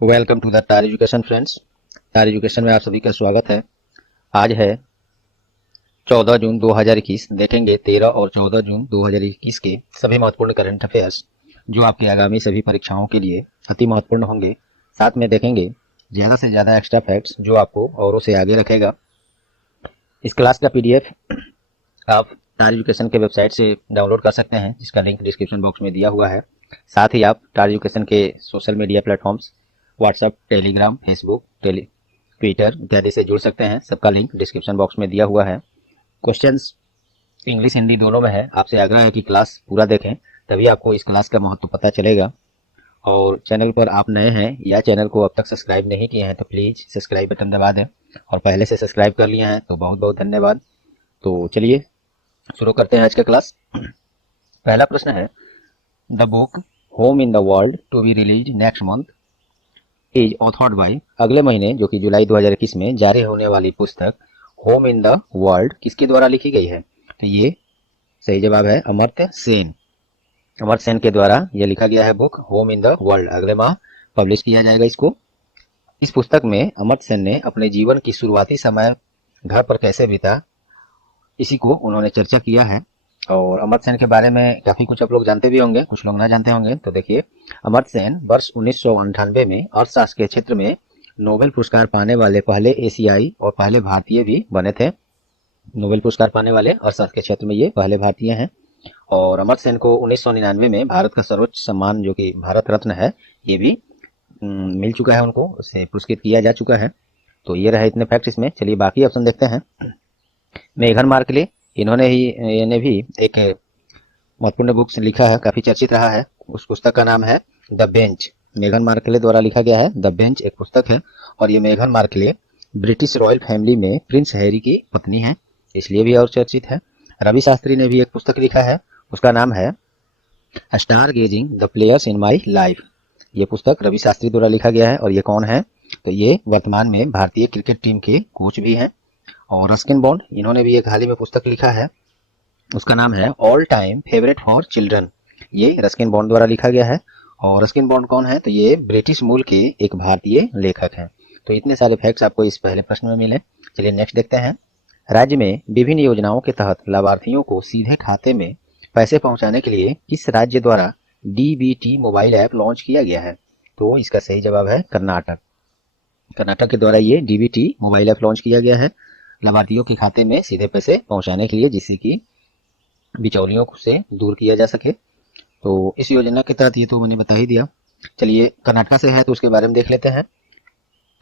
Welcome to the टार education friends. टार education में आप सभी का स्वागत है। आज है 14 जून 2021। देखेंगे 13 और 14 जून 2021 के सभी महत्वपूर्ण करंट अफेयर्स जो आपके आगामी सभी परीक्षाओं के लिए अति महत्वपूर्ण होंगे। साथ में देखेंगे ज़्यादा से ज़्यादा एक्स्ट्रा फैक्ट्स जो आपको औरों से आगे रखेगा। इस क्लास का पीडीएफ आप टार एजुकेशन के वेबसाइट से डाउनलोड कर सकते हैं, जिसका लिंक डिस्क्रिप्शन बॉक्स में दिया हुआ है। साथ ही आप टार एजुकेशन के social media platforms WhatsApp, Telegram, Facebook, Twitter इत्यादि से जुड़ सकते हैं। सबका लिंक डिस्क्रिप्शन बॉक्स में दिया हुआ है। क्वेश्चंस इंग्लिश हिंदी दोनों में है। आपसे आग्रह है कि क्लास पूरा देखें, तभी आपको इस क्लास का महत्व पता चलेगा। और चैनल पर आप नए हैं या चैनल को अब तक सब्सक्राइब नहीं किए हैं तो प्लीज़ सब्सक्राइब बटन दबा दें, और पहले से सब्सक्राइब कर लिए हैं तो बहुत बहुत धन्यवाद। तो चलिए शुरू करते हैं आज का क्लास। पहला प्रश्न है, the book home in the world to be release next month is authored by. अगले महीने जो कि जुलाई 2021 में जारी होने वाली पुस्तक होम इन द वर्ल्ड किसके द्वारा लिखी गई है? तो ये सही जवाब है अमर्त्य सेन। अमर्त्य सेन के द्वारा यह लिखा गया है book home in the world. अगले माह पब्लिश किया जाएगा इसको। इस पुस्तक में अमर्त्य सेन ने अपने जीवन की शुरुआती समय घर पर कैसे बीता, इसी को उन्होंने चर्चा किया है। और अमर्त्य सेन के बारे में काफ़ी कुछ आप लोग जानते भी होंगे, कुछ लोग ना जानते होंगे। तो देखिए, अमर्त्य सेन वर्ष 1998 में अर्थशास्त्र के क्षेत्र में नोबेल पुरस्कार पाने वाले पहले एशियाई और पहले भारतीय भी बने थे। नोबेल पुरस्कार पाने वाले अर्थशास्त्र के क्षेत्र में ये पहले भारतीय हैं। और अमर्त्य सेन को 1999 में भारत का सर्वोच्च सम्मान जो कि भारत रत्न है, ये भी मिल चुका है, उनको उसे पुरस्कृत किया जा चुका है। तो ये रहे इतने फैक्ट इसमें। चलिए बाकी ऑप्शन देखते हैं। मेघन मार्कले, इन्होंने भी एक महत्वपूर्ण बुक लिखा है, काफी चर्चित रहा है। उस पुस्तक का नाम है द बेंच। मेघन मार्कले द्वारा लिखा गया है द बेंच, एक पुस्तक है। और ये मेघन मार्कले ब्रिटिश रॉयल फैमिली में प्रिंस हैरी की पत्नी है, इसलिए भी और चर्चित है। रवि शास्त्री ने भी एक पुस्तक लिखा है, उसका नाम है star gazing the players in my life. ये पुस्तक रवि शास्त्री द्वारा लिखा गया है। और ये कौन है? तो ये वर्तमान में भारतीय क्रिकेट टीम के कोच भी हैं। और रस्किन बॉन्ड, इन्होंने भी एक हाल ही में पुस्तक लिखा है, उसका नाम है all time favourite for children. ये रस्किन बॉन्ड द्वारा लिखा गया है। और रस्किन बॉन्ड कौन है? तो ये ब्रिटिश मूल के एक भारतीय लेखक हैं। तो इतने सारे फैक्ट्स आपको इस पहले प्रश्न में मिले। चलिए नेक्स्ट देखते हैं। राज्य में विभिन्न योजनाओं के तहत लाभार्थियों को सीधे खाते में पैसे पहुंचाने के लिए किस राज्य द्वारा डीबीटी मोबाइल ऐप लॉन्च किया गया है? तो इसका सही जवाब है कर्नाटक। कर्नाटक के द्वारा ये डीबीटी मोबाइल ऐप लॉन्च किया गया है, लाभार्थियों के खाते में सीधे पैसे पहुंचाने के लिए, जिससे कि बिचौलियों से दूर किया जा सके। तो इस योजना के तहत, ये तो मैंने बता ही दिया। चलिए कर्नाटक से है तो उसके बारे में देख लेते हैं।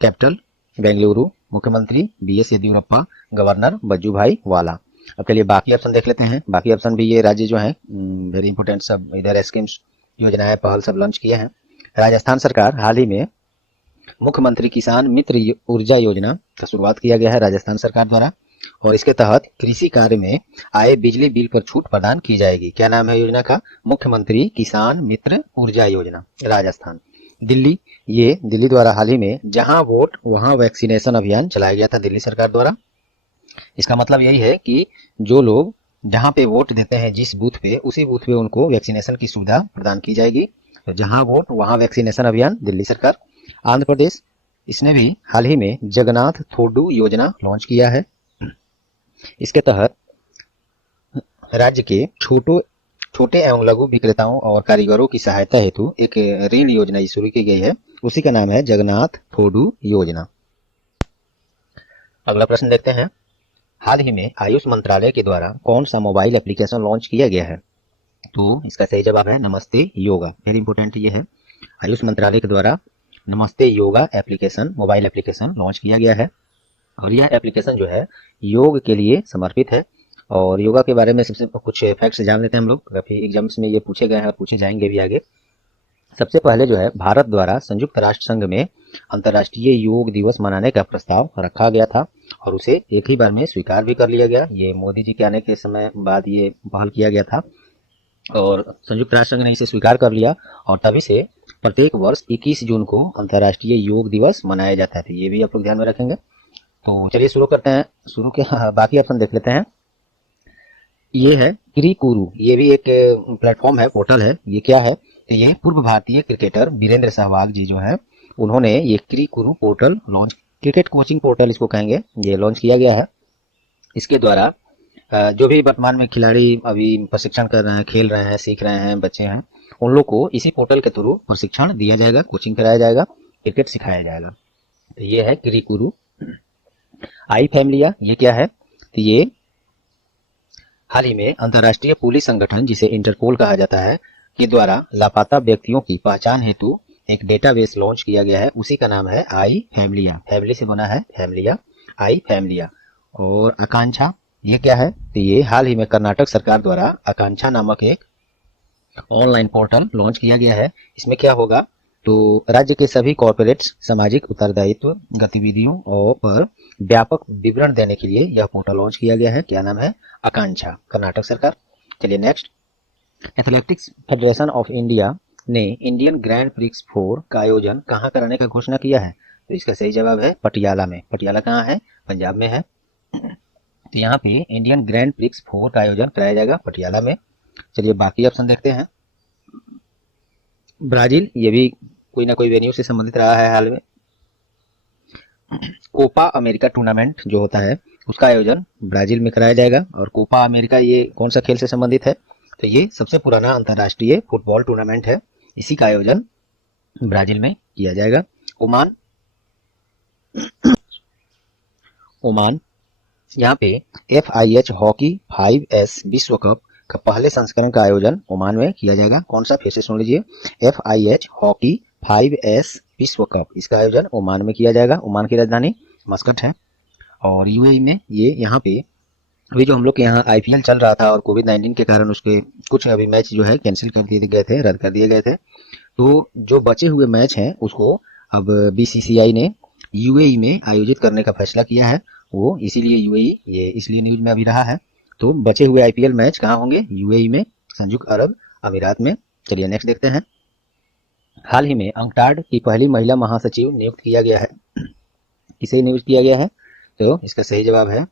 कैपिटल बेंगलुरु, मुख्यमंत्री बीएस येदियुरप्पा, गवर्नर वजुभाई वाला। अब चलिए बाकी ऑप्शन देख लेते हैं। बाकी ऑप्शन भी ये राज्य जो है वेरी इंपोर्टेंट, सब इधर स्कीम्स, योजनाएं, पहल सब लॉन्च किए हैं। राजस्थान सरकार हाल ही में मुख्यमंत्री किसान मित्र ऊर्जा योजना का शुरुआत किया गया है राजस्थान सरकार द्वारा। और इसके तहत कृषि कार्य में आए बिजली बिल पर छूट प्रदान की जाएगी। क्या नाम है योजना का? मुख्यमंत्री किसान मित्र ऊर्जा योजना, राजस्थान। दिल्ली, ये दिल्ली द्वारा हाल ही में जहां वोट वहां वैक्सीनेशन अभियान चलाया गया था दिल्ली सरकार द्वारा। इसका मतलब यही है कि जो लोग जहां पे वोट देते हैं, जिस बूथ पे, उसी बूथ पे उनको वैक्सीनेशन की सुविधा प्रदान की जाएगी। तो जहां वोट वहां वैक्सीनेशन अभियान, दिल्ली सरकार। आंध्र प्रदेश, इसने भी हाल ही में जगन्नाथ थोडू योजना लॉन्च किया है। इसके तहत राज्य के छोटे एवं लघु विक्रेताओं और कारीगरों की सहायता हेतु एक ऋण योजना शुरू की गई है, उसी का नाम है जगन्नाथ थोडू योजना। अगला प्रश्न देखते हैं। हाल ही में आयुष मंत्रालय के द्वारा कौन सा मोबाइल एप्लीकेशन लॉन्च किया गया है? तो इसका सही जवाब है नमस्ते योगा। वेरी इंपोर्टेंट ये है। आयुष मंत्रालय के द्वारा नमस्ते yoga application, mobile application launch किया गया है। और यह एप्लीकेशन जो है योग के लिए समर्पित है। और योगा के बारे में सबसे कुछ फैक्ट्स जान लेते हैं हम लोग, काफी एग्जाम्स में ये पूछे गए हैं और पूछे जाएंगे भी आगे। सबसे पहले जो है भारत द्वारा संयुक्त राष्ट्र संघ में अंतर्राष्ट्रीय योग दिवस मनाने का प्रस्ताव रखा गया था, और उसे एक ही बार में स्वीकार भी कर लिया गया। ये मोदी जी के आने के समय बाद ये पहल किया गया था, और संयुक्त राष्ट्र संघ ने इसे स्वीकार कर लिया। और तभी से प्रत्येक वर्ष 21 जून को अंतर्राष्ट्रीय योग दिवस मनाया जाता है। ये भी आप लोग ध्यान में रखेंगे। तो चलिए शुरू करते हैं। शुरू के बाकी ऑप्शन देख लेते हैं। ये है क्रिकुरु, ये भी एक प्लेटफॉर्म है, पोर्टल है। ये क्या है, तो ये पूर्व भारतीय क्रिकेटर वीरेंद्र सहवाग जी जो है उन्होंने ये क्रिकुरु portal launch, cricket coaching portal इसको कहेंगे, ये लॉन्च किया गया है। इसके द्वारा जो भी वर्तमान में खिलाड़ी अभी प्रशिक्षण कर रहे हैं, खेल रहे हैं, सीख रहे हैं, बच्चे हैं, उन लोग को इसी पोर्टल के थ्रू प्रशिक्षण दिया जाएगा, कोचिंग कराया जाएगा, क्रिकेट सिखाया जाएगा। तो ये है क्रिकुरु। आई फैमिलिया, ये क्या है, तो ये हाल ही में अंतर्राष्ट्रीय पुलिस संगठन जिसे इंटरपोल कहा जाता है के द्वारा लापता व्यक्तियों की पहचान हेतु एक डेटाबेस लॉन्च किया गया है, उसी का नाम है आई फैमिलिया। फैमिली से बना है फैमिलिया, आई फैमिलिया। और आकांक्षा, ये क्या है, तो ये हाल ही में कर्नाटक सरकार द्वारा आकांक्षा नामक एक ऑनलाइन पोर्टल लॉन्च किया गया है। इसमें क्या होगा, तो राज्य के सभी कॉर्पोरेट्स सामाजिक उत्तरदायित्व गतिविधियों और पर व्यापक विवरण देने के लिए यह पोर्टल लॉन्च किया गया है। क्या नाम है, आकांक्षा, कर्नाटक सरकार। चलिए next. Athletics federation of India ने इंडियन ग्रैंड प्रिक्स 4 का आयोजन कहाँ कराने का घोषणा किया है, तो इसका सही जवाब है पटियाला में। पटियाला कहाँ है, पंजाब में है। तो यहाँ पे इंडियन ग्रैंड प्रिक्स 4 का आयोजन कराया जाएगा पटियाला में। चलिए बाकी ऑप्शन देखते हैं। ब्राजील, ये भी कोई ना कोई वेन्यू से संबंधित रहा है हाल में। कोपा अमेरिका टूर्नामेंट जो होता है उसका आयोजन ब्राजील में कराया जाएगा। और कोपा अमेरिका ये कौन सा खेल से संबंधित है, तो ये सबसे पुराना अंतर्राष्ट्रीय फुटबॉल टूर्नामेंट है, इसी का आयोजन ब्राजील में किया जाएगा। ओमान, यहाँ पे FIH हॉकी 5S विश्व कप का पहले संस्करण का आयोजन ओमान में किया जाएगा। कौन सा, फिर से सुन लीजिए, FIH हॉकी 5S विश्व कप, इसका आयोजन ओमान में किया जाएगा। ओमान की राजधानी मस्कट है। और UAE में ये यहाँ पे अभी जो हम लोग के यहाँ IPL चल रहा था और कोविड-19 के कारण उसके कुछ अभी मैच जो है कैंसिल कर दिए गए थे, रद्द कर दिए गए थे। तो जो बचे हुए मैच हैं उसको अब BCCI ने UAE में आयोजित करने का फैसला किया है। वो इसीलिए UAE ये इसलिए न्यूज में अभी रहा है। तो बचे हुए IPL मैच कहाँ होंगे, UAE में, संयुक्त अरब अमीरात में। चलिए नेक्स्ट देखते हैं। हाल ही में अंकटाड की पहली महिला महासचिव नियुक्त किया गया है, किसे नियुक्त किया गया है, तो इसका सही जवाब है,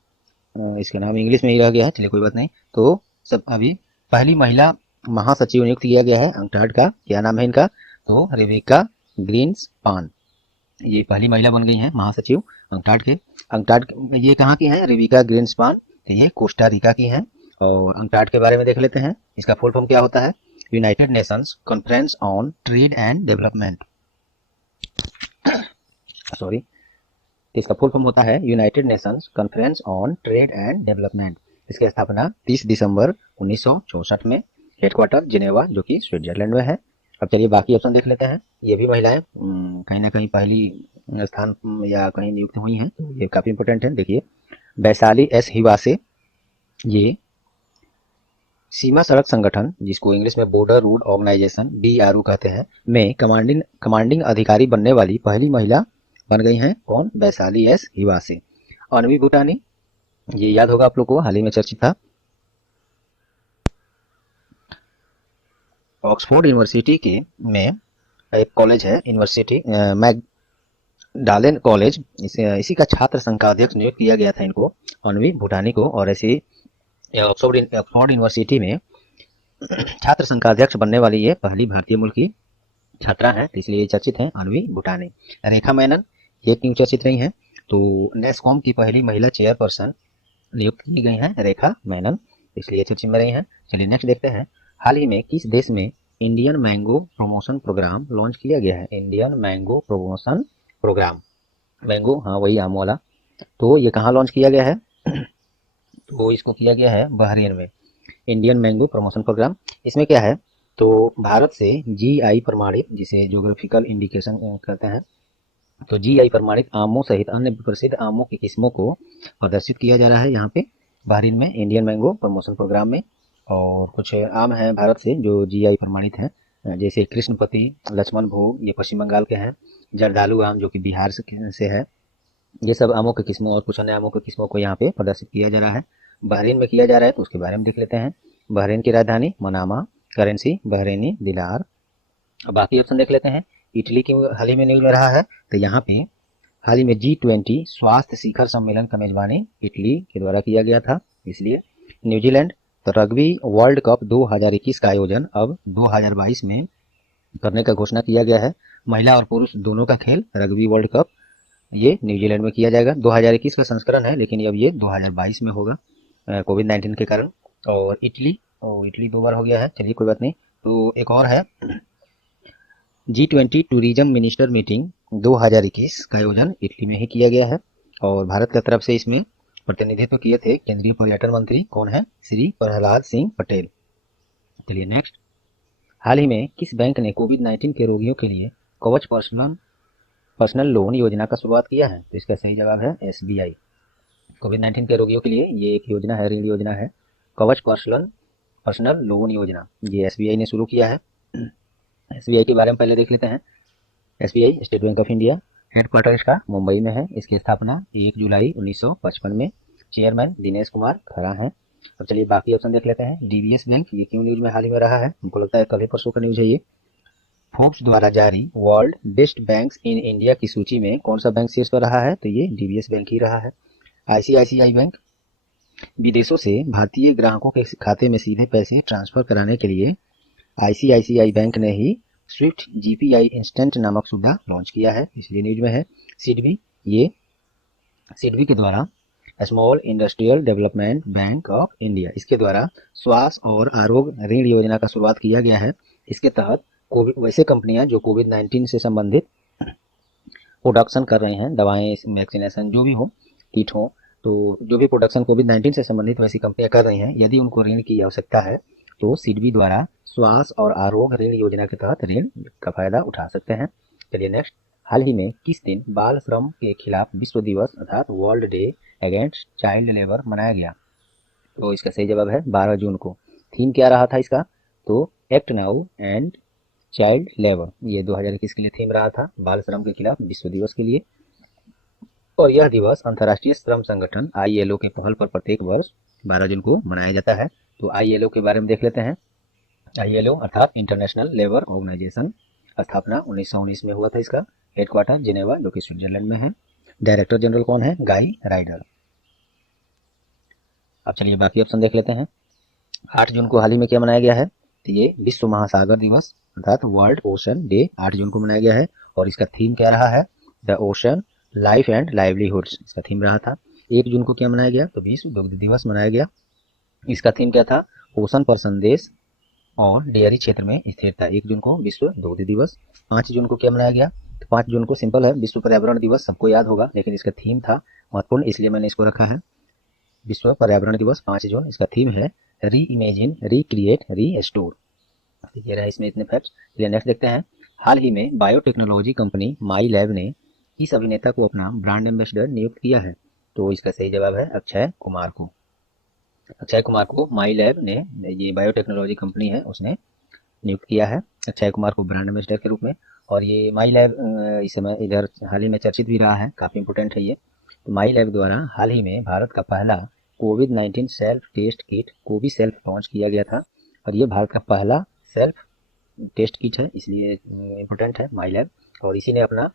इसका नाम इंग्लिश में ही रह गया है, चलिए कोई बात नहीं। तो सब अभी पहली महिला महासचिव नियुक्त किया गया है अंकटाड का। क्या नाम है इनका, तो रेबिका ग्रीन्सपान, ये पहली महिला बन गई हैं महासचिव अंकटाड के। अंकटाड ये कहाँ की हैं, रेबिका ग्रीन्सपान, ये कोस्टा रिका की हैं। और अंकटाड के बारे में देख लेते हैं। इसका फुल फॉर्म क्या होता है, United Nations conference on trade and development, sorry, इसका फुल फॉर्म होता है United Nations conference on trade and development. इसकी स्थापना 30 दिसंबर 1964 में, हेडक्वार्टर जिनेवा जो कि स्विट्जरलैंड में है। अब चलिए बाकी ऑप्शन देख लेते हैं। ये भी महिलाएं कहीं ना कहीं पहली स्थान या कहीं नियुक्त हुई हैं, तो ये काफी इंपॉर्टेंट है। देखिए, वैशाली S हिवासे, ये सीमा सड़क संगठन जिसको इंग्लिश में बॉर्डर रोड ऑर्गेनाइजेशन BRO कहते हैं में कमांडिंग अधिकारी बनने वाली पहली महिला बन गई हैं। कौन, वैशाली S हिवासे। अनवी भूटानी, ये याद होगा आप लोग को, हाल ही में चर्चित था। ऑक्सफोर्ड यूनिवर्सिटी के में एक कॉलेज है, यूनिवर्सिटी मैगडालेन कॉलेज, इसी का छात्र संघ का अध्यक्ष नियुक्त किया गया था इनको, अनवी भूटानी को। और ऐसे ऑक्सफोर्ड यूनिवर्सिटी में छात्र संघ का अध्यक्ष बनने वाली ये पहली भारतीय मूल की छात्रा है, इसलिए चर्चित है अनवी भूटानी। रेखा मेनन, ये क्यों चर्चित रही हैं, तो नेस्कॉम की पहली महिला चेयरपर्सन नियुक्त की गई हैं रेखा मेनन, इसलिए चर्चित में रही हैं। चलिए नेक्स्ट देखते हैं। हाल ही में किस देश में Indian mango promotion program launch किया गया है, Indian mango promotion program, mango, हाँ वही आम वाला। तो ये कहाँ लॉन्च किया गया है, तो इसको किया गया है बहरीन में, इंडियन मैंगो प्रमोशन प्रोग्राम। इसमें क्या है, तो भारत से GI प्रमाणित, जिसे ज्योग्राफिकल इंडिकेशन कहते हैं, तो GI प्रमाणित आमों सहित अन्य प्रसिद्ध आमों की किस्मों को प्रदर्शित किया जा रहा है यहाँ पे बहरीन में, इंडियन मैंगो प्रमोशन प्रोग्राम में। और कुछ आम हैं भारत से जो GI प्रमाणित हैं, जैसे कृष्णपति, लक्ष्मण भोग, ये पश्चिम बंगाल के हैं, जर्दालू आम जो कि बिहार से है। ये सब आमों की किस्मों और कुछ अन्य आमों की किस्मों को यहाँ पे प्रदर्शित किया जा रहा है, बहरीन में किया जा रहा है, तो उसके बारे में देख लेते हैं। बहरीन की राजधानी मनामा, करेंसी बहरीनी दिनार। बाकी ऑप्शन देख लेते हैं। इटली की हाल ही में न्यूज में रहा है, तो यहाँ पे हाल ही में G20 स्वास्थ्य शिखर सम्मेलन का मेजबानी इटली के द्वारा किया गया था, इसलिए न्यूजीलैंड। तो रग्बी वर्ल्ड कप 2021 का आयोजन अब 2022 में करने का घोषणा किया गया है। महिला और पुरुष दोनों का खेल रग्बी वर्ल्ड कप ये न्यूजीलैंड में किया जाएगा। 2021 का संस्करण है, लेकिन अब ये 2022 में होगा कोविड-19 के कारण। और इटली 2 बार हो गया है, चलिए कोई बात नहीं। तो एक और है G20 टूरिज्म मिनिस्टर मीटिंग 2021 का आयोजन इटली में ही किया गया है और भारत की तरफ से इसमें प्रतिनिधित्व किए थे केंद्रीय पर्यटन मंत्री कौन है, श्री प्रहलाद सिंह पटेल। चलिए नेक्स्ट, हाल ही में किस बैंक ने कोविड-19 के रोगियों के लिए कवच पर्सनल लोन योजना का शुरुआत किया है? तो इसका सही जवाब है SBI। कोविड-19 के रोगियों के लिए ये एक योजना है, ऋण योजना है, कवच पर्सनल लोन योजना, ये SBI ने शुरू किया है। SBI के बारे में पहले देख लेते हैं। SBI state bank of India, headquarter इसका मुंबई में है। इसकी स्थापना 1 जुलाई 1955 में, चेयरमैन दिनेश कुमार खरा हैं। अब चलिए बाकी ऑप्शन देख लेते हैं। DBS बैंक, ये क्यों न्यूज में हाल ही में रहा है, हमको लगता है कल ही परसों का न्यूज है ये। फोर्ब्स द्वारा जारी world best banks in India की सूची में कौन सा बैंक शीर्ष पर रहा है? तो ये DBS बैंक ही रहा है। ICICI बैंक, विदेशों से भारतीय ग्राहकों के खाते में सीधे पैसे ट्रांसफर कराने के लिए ICICI बैंक ने ही स्विफ्ट GPI इंस्टेंट नामक सुविधा लॉन्च किया है, इसलिए न्यूज में है। सिडबी, ये सिडबी के द्वारा small industrial development bank of India, इसके द्वारा स्वास्थ्य और आरोग्य ऋण योजना का शुरुआत किया गया है। इसके तहत वैसे कंपनियां जो कोविड-19 से संबंधित प्रोडक्शन कर रहे हैं, दवाएं, वैक्सीनेशन जो भी हो, किट हो, तो जो भी प्रोडक्शन कोविड-19 से संबंधित वैसी कंपनियां कर रही हैं, यदि उनको ऋण की आवश्यकता है तो सिडबी द्वारा स्वास्थ्य और आरोग्य ऋण योजना के तहत ऋण का फायदा उठा सकते हैं। चलिए नेक्स्ट, हाल ही में किस दिन बाल श्रम के खिलाफ विश्व दिवस अर्थात world day against child labour मनाया गया? तो इसका सही जवाब है 12 जून को। थीम क्या रहा था इसका? तो act now and child labour, ये 2021 के लिए थीम रहा था, बाल श्रम के खिलाफ विश्व दिवस के लिए। और यह दिवस अंतर्राष्ट्रीय श्रम संगठन ILO के पहल पर प्रत्येक वर्ष 12 जून को मनाया जाता है। तो ILO के बारे में देख लेते हैं। ILO अर्थात इंटरनेशनल लेबर ऑर्गेनाइजेशन, स्थापना 1919 में हुआ था इसका, हेडक्वार्टर जिनेवा जो कि स्विट्जरलैंड में है। डायरेक्टर जनरल कौन है? गाई राइडर। अब चलिए बाकी ऑप्शन देख लेते हैं। 8 जून को हाल ही में क्या मनाया गया है? तो ये विश्व महासागर दिवस अर्थात वर्ल्ड ओशन डे 8 जून को मनाया गया है और इसका थीम क्या रहा है? The ocean life and livelihoods, इसका थीम रहा था। 1 जून को क्या मनाया गया? तो विश्व दुग्ध दिवस मनाया गया, इसका थीम क्या था? ओशन पर संदेश और डेयरी क्षेत्र में स्थिरता। 1 जून को विश्व दुग्ध दिवस। 5 जून को क्या मनाया गया? तो 5 जून को सिंपल है, विश्व पर्यावरण दिवस, सबको याद होगा, लेकिन इसका थीम था महत्वपूर्ण, इसलिए मैंने इसको रखा है विश्व पर्यावरण दिवस 5 जून। इसका थीम है री इमेजिन, रिक्रिएट, रीस्टोर। ये रहा इसमें इतने फैक्ट्स। चलिए नेक्स्ट देखते हैं। हाल ही में बायोटेक्नोलॉजी कंपनी माई लैब ने किस अभिनेता को अपना ब्रांड एम्बेसडर नियुक्त किया है? तो इसका सही जवाब है अक्षय कुमार को। अक्षय कुमार को माई लैब ने, ये बायोटेक्नोलॉजी कंपनी है, उसने नियुक्त किया है अक्षय कुमार को ब्रांड एम्बेसडर के रूप में। और ये माई लैब इस समय इधर हाल ही में चर्चित भी रहा है, काफ़ी इंपोर्टेंट है ये। तो माई लैब द्वारा हाल ही में भारत का पहला कोविड-19 सेल्फ टेस्ट किट कोवी सेल्फ लॉन्च किया गया था और ये भारत का पहला सेल्फ टेस्ट किट है, इसलिए इम्पोर्टेंट है माई लैब। और इसी ने अपना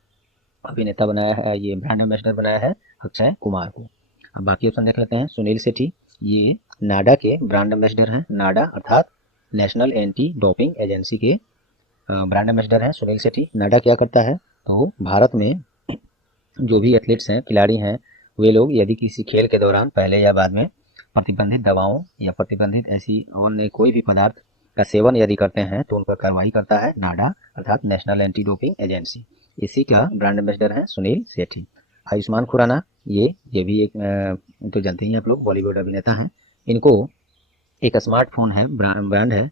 अभिनेता बनाया है, ये ब्रांड एम्बेसडर बनाया है अक्षय कुमार को। अब बाकी ऑप्शन देख लेते हैं। सुनील सेठी, ये नाडा के ब्रांड एम्बेसडर हैं, नाडा अर्थात नेशनल एंटी डोपिंग एजेंसी के ब्रांड एम्बेसडर हैं सुनील सेठी। नाडा क्या करता है? तो भारत में जो भी एथलीट्स हैं, खिलाड़ी हैं, वे लोग यदि किसी खेल के दौरान पहले या बाद में प्रतिबंधित दवाओं या प्रतिबंधित ऐसी अन्य कोई भी पदार्थ का सेवन यदि करते हैं तो उन पर कार्रवाई करता है नाडा अर्थात नेशनल एंटी डोपिंग एजेंसी। इसी का ब्रांड एम्बेसडर है सुनील सेठी। आयुष्मान खुराना, ये भी एक तो जानते ही आप लोग, बॉलीवुड अभिनेता हैं। इनको एक स्मार्टफोन है, ब्रांड है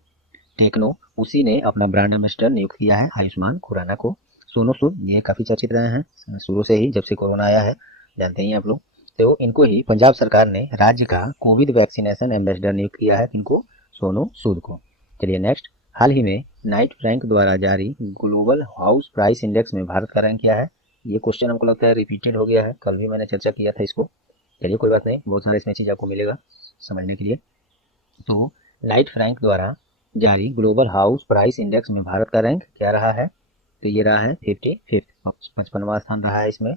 टेक्नो, उसी ने अपना ब्रांड एम्बेसडर नियुक्त किया है आयुष्मान खुराना को। सोनू सूद, ये काफ़ी चर्चित रहे हैं शुरू से ही, जब से कोरोना आया है, जानते ही आप लोग। तो इनको ही पंजाब सरकार ने राज्य का कोविड वैक्सीनेशन एम्बेसडर नियुक्त किया है, इनको सोनू सूद को। चलिए नेक्स्ट, हाल ही में नाइट रैंक द्वारा जारी ग्लोबल हाउस प्राइस इंडेक्स में भारत का रैंक क्या है? ये क्वेश्चन हमको लगता है रिपीटेड हो गया है, कल भी मैंने चर्चा किया था इसको। चलिए कोई बात नहीं, बहुत सारा इसमें चीज़ आपको मिलेगा समझने के लिए। तो नाइट रैंक द्वारा जारी ग्लोबल हाउस प्राइस इंडेक्स में भारत का रैंक क्या रहा है? तो ये रहा है 55वां स्थान रहा है इसमें।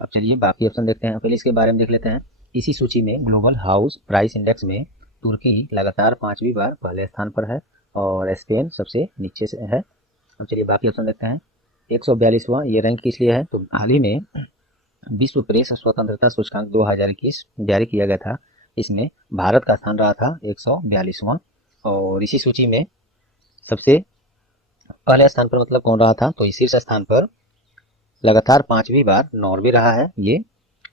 अब चलिए बाकी ऑप्शन देखते हैं, पहले इसके बारे में देख लेते हैं। इसी सूची में ग्लोबल हाउस प्राइस इंडेक्स में तुर्की लगातार 5वीं बार पहले स्थान पर है और स्पेन सबसे नीचे से है। अब चलिए बाकी ऑप्शन देखते हैं। 142वां ये रैंक किस लिए है, तो हाल ही में विश्व प्रेस स्वतंत्रता सूचकांक 2021 जारी किया गया था। इसमें भारत का स्थान रहा था 142वां और इसी सूची में सबसे पहले स्थान पर मतलब कौन रहा था, तो इस शीर्ष स्थान पर लगातार 5वीं बार नॉर्वे रहा है ये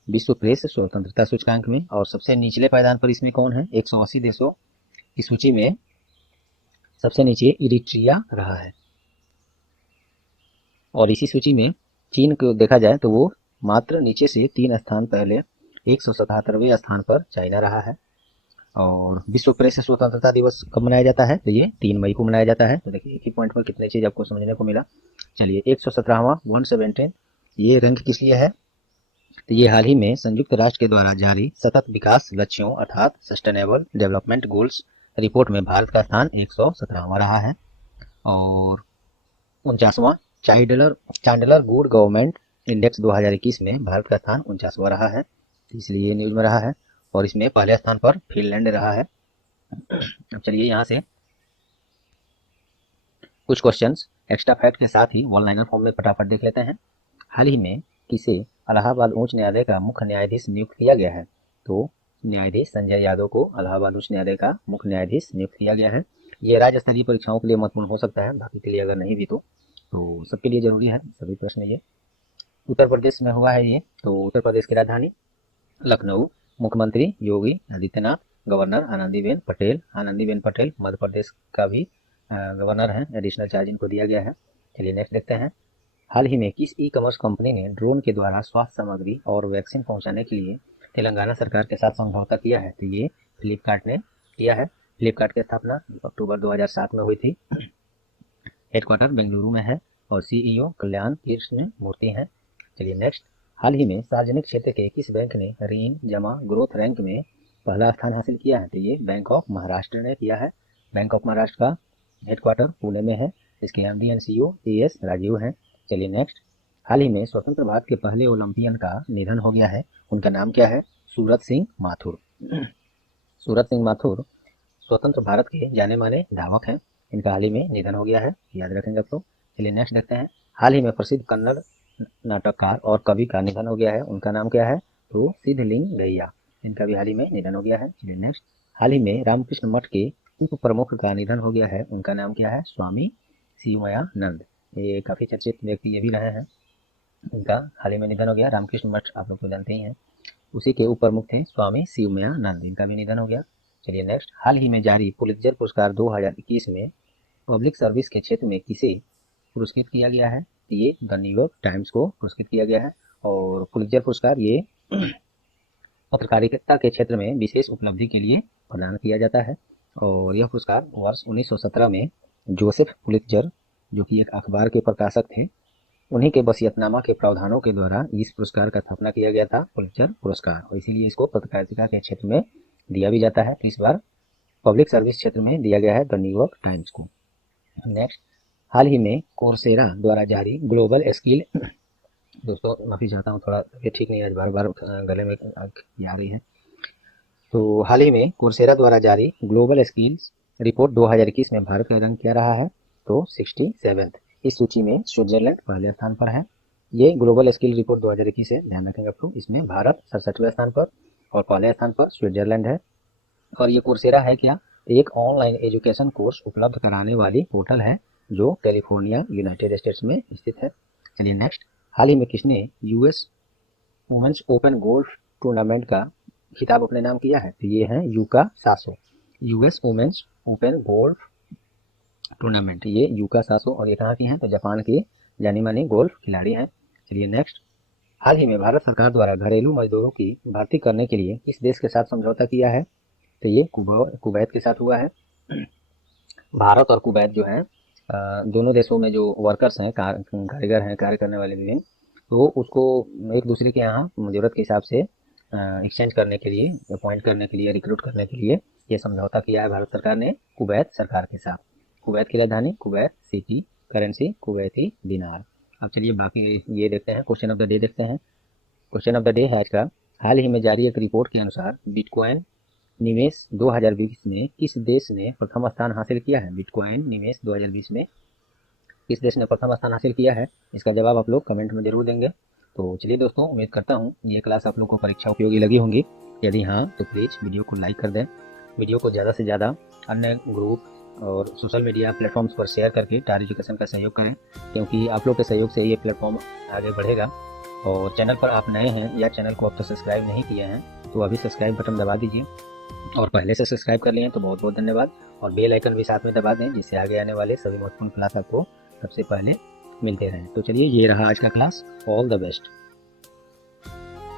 विश्व प्रेस स्वतंत्रता सूचकांक में। और सबसे निचले पायदान पर इसमें कौन है, 180 देशों की सूची में सबसे नीचे इरिट्रिया रहा है। और इसी सूची में चीन को देखा जाए तो वो मात्र नीचे से 3 स्थान पहले 177वें स्थान पर चाइना रहा है। और विश्व प्रेस स्वतंत्रता दिवस कब मनाया जाता है, तो ये 3 मई को मनाया जाता है। तो देखिए एक ही पॉइंट पर कितनी चीज आपको समझने को मिला। चलिए 117वां 117 ये रैंक किस लिए है, तो ये हाल ही में संयुक्त राष्ट्र के द्वारा जारी सतत विकास लक्ष्यों अर्थात सस्टेनेबल डेवलपमेंट गोल्स रिपोर्ट में भारत का स्थान 117वां रहा है। और 49वां चांडलर गुड गवर्नमेंट इंडेक्स 2021 में भारत का स्थान 49वां रहा है, इसलिए न्यूज में रहा है। और इसमें पहले स्थान पर फिनलैंड रहा है। अब चलिए यहाँ से कुछ क्वेश्चंस एक्स्ट्रा फैक्ट के साथ ही वन लाइनर फॉर्म में फटाफट देख लेते हैं। हाल ही में किसे इलाहाबाद उच्च न्यायालय का मुख्य न्यायाधीश नियुक्त किया गया है, तो न्यायाधीश संजय यादव को इलाहाबाद उच्च न्यायालय का मुख्य न्यायाधीश नियुक्त किया गया है। ये राज्य स्तरीय परीक्षाओं के लिए महत्वपूर्ण हो सकता है, बाकी के लिए अगर नहीं भी तो सबके लिए जरूरी है सभी प्रश्न। ये उत्तर प्रदेश में हुआ है ये, तो उत्तर प्रदेश की राजधानी लखनऊ। मुख्यमंत्री योगी आदित्यनाथ, गवर्नर आनंदीबेन पटेल मध्य प्रदेश का भी गवर्नर है, एडिशनल चार्ज इनको दिया गया है। चलिए नेक्स्ट देखते हैं। हाल ही में किस ई कॉमर्स कंपनी ने ड्रोन के द्वारा स्वास्थ्य सामग्री और वैक्सीन पहुंचाने के लिए तेलंगाना सरकार के साथ समझौता किया है, तो ये फ्लिपकार्ट ने किया है। फ्लिपकार्ट की स्थापना अक्टूबर 2007 में हुई थी। हेडक्वार्टर बेंगलुरु में है और सीईओ कल्याण कृष्ण मूर्ति हैं। चलिए नेक्स्ट। हाल ही में सार्वजनिक क्षेत्र के किस बैंक ने ऋण जमा ग्रोथ रैंक में पहला स्थान हासिल किया है, तो ये बैंक ऑफ महाराष्ट्र ने किया है। बैंक ऑफ महाराष्ट्र का हेडक्वार्टर पुणे में है, इसके MD and CEO A S Rajeev हैं। चलिए नेक्स्ट। हाल ही में स्वतंत्र भारत के पहले ओलंपियन का निधन हो गया है, उनका नाम क्या है, सूरत सिंह माथुर। सूरत सिंह माथुर स्वतंत्र भारत के जाने माने धावक हैं, इनका हाल ही में निधन हो गया है, याद रखेंगे आप लोग। चलिए नेक्स्ट देखते हैं। हाल ही में प्रसिद्ध कन्नड़ नाटककार और कवि का निधन हो गया है, उनका नाम क्या है, तो सिद्धलिंगय्या, इनका भी हाल ही में निधन हो गया है। चलिए नेक्स्ट। हाल ही में रामकृष्ण मठ के उप प्रमुख का निधन हो गया है, उनका नाम क्या है, स्वामी शिवमयानंद। ये काफी चर्चित व्यक्ति ये भी रहे हैं, इनका हाल ही में निधन हो गया। रामकृष्ण मठ आप लोग तो जानते ही हैं, उसी के उप प्रमुख थे स्वामी शिवमयानंद, इनका भी निधन हो गया। चलिए नेक्स्ट। हाल ही में जारी पुलित्जर पुरस्कार 2021 में पब्लिक सर्विस के क्षेत्र में किसे पुरस्कृत किया गया है, ये द न्यूयॉर्क टाइम्स को पुरस्कृत किया गया है। और पुलित्जर पुरस्कार ये पत्रकारिता के क्षेत्र में विशेष उपलब्धि के लिए प्रदान किया जाता है। और यह पुरस्कार वर्ष 1917 में जोसेफ पुलित्जर, जो कि एक अखबार के प्रकाशक थे, उन्हीं के वसीयतनामा के प्रावधानों के द्वारा इस पुरस्कार का स्थापना किया गया था, पुलित्जर पुरस्कार, और इसीलिए इसको पत्रकारिता के क्षेत्र में दिया भी जाता है। तो इस बार पब्लिक सर्विस क्षेत्र में दिया गया है द न्यूयॉर्क टाइम्स को। नेक्स्ट। हाल ही में कोर्सेरा द्वारा जारी ग्लोबल स्किल, दोस्तों माफी चाहता हूँ, थोड़ा ये ठीक नहीं है, आज बार बार गले में आग आ रही है। तो हाल ही में कोर्सेरा द्वारा जारी ग्लोबल स्किल्स रिपोर्ट 2021 में भारत का रैंक क्या रहा है, तो 67th। इस सूची में स्विट्जरलैंड पहले स्थान पर है। ये ग्लोबल स्किल रिपोर्ट 2021 है, ध्यान रखेंगे आप लोग। इसमें भारत 67वें स्थान पर और पहले स्थान पर स्विट्जरलैंड है। और ये कोर्सेरा है क्या, एक ऑनलाइन एजुकेशन कोर्स उपलब्ध कराने वाली पोर्टल है जो कैलिफोर्निया यूनाइटेड स्टेट्स में स्थित है। चलिए नेक्स्ट। हाल ही में किसने US women's open golf tournament का खिताब अपने नाम किया है, तो ये है Yuka Saso. US women's open golf tournament, ये यूका सासो, और ये कहाँ की हैं, तो जापान की जानी मानी गोल्फ खिलाड़ी हैं। चलिए नेक्स्ट। हाल ही में भारत सरकार द्वारा घरेलू मजदूरों की भर्ती करने के लिए किस देश के साथ समझौता किया है, तो ये कुवैत के साथ हुआ है। भारत और कुवैत जो है दोनों देशों में जो वर्कर्स हैं, कारीगर हैं, कार्य करने वाले भी हैं, तो उसको एक दूसरे के यहाँ जरूरत के हिसाब से एक्सचेंज करने के लिए, अपॉइंट करने के लिए, रिक्रूट करने के लिए ये समझौता किया है भारत सरकार ने कुवैत सरकार के साथ। कुवैत की राजधानी कुवैत सिटी, करेंसी कुवैती दिनार। अब चलिए बाकी ये देखते हैं, क्वेश्चन ऑफ द डे देखते हैं। क्वेश्चन ऑफ द डे है आज का। हाल ही में जारी एक रिपोर्ट के अनुसार बिटकॉइन निवेश 2020 में किस देश ने प्रथम स्थान हासिल किया है? बिटकॉइन निवेश 2020 में किस देश ने प्रथम स्थान हासिल किया है? इसका जवाब आप लोग कमेंट में जरूर देंगे। तो चलिए दोस्तों, उम्मीद करता हूँ ये क्लास आप लोग को परीक्षा उपयोगी लगी होंगी। यदि हाँ तो प्लीज़ वीडियो को लाइक कर दें। वीडियो को ज़्यादा से ज़्यादा अन्य ग्रुप और सोशल मीडिया प्लेटफॉर्म्स पर शेयर करके टार एजुकेशन का सहयोग करें, क्योंकि आप लोग के सहयोग से ये प्लेटफॉर्म आगे बढ़ेगा। और चैनल पर आप नए हैं या चैनल को अब तक सब्सक्राइब नहीं किए हैं तो अभी सब्सक्राइब बटन दबा दीजिए, और पहले से सब्सक्राइब कर लिए हैं तो बहुत बहुत धन्यवाद। और बेल आइकन भी साथ में दबा दें, जिससे आगे आने वाले सभी महत्वपूर्ण क्लास आपको सबसे पहले मिलते रहें। तो चलिए, ये रहा आज का क्लास। All the best.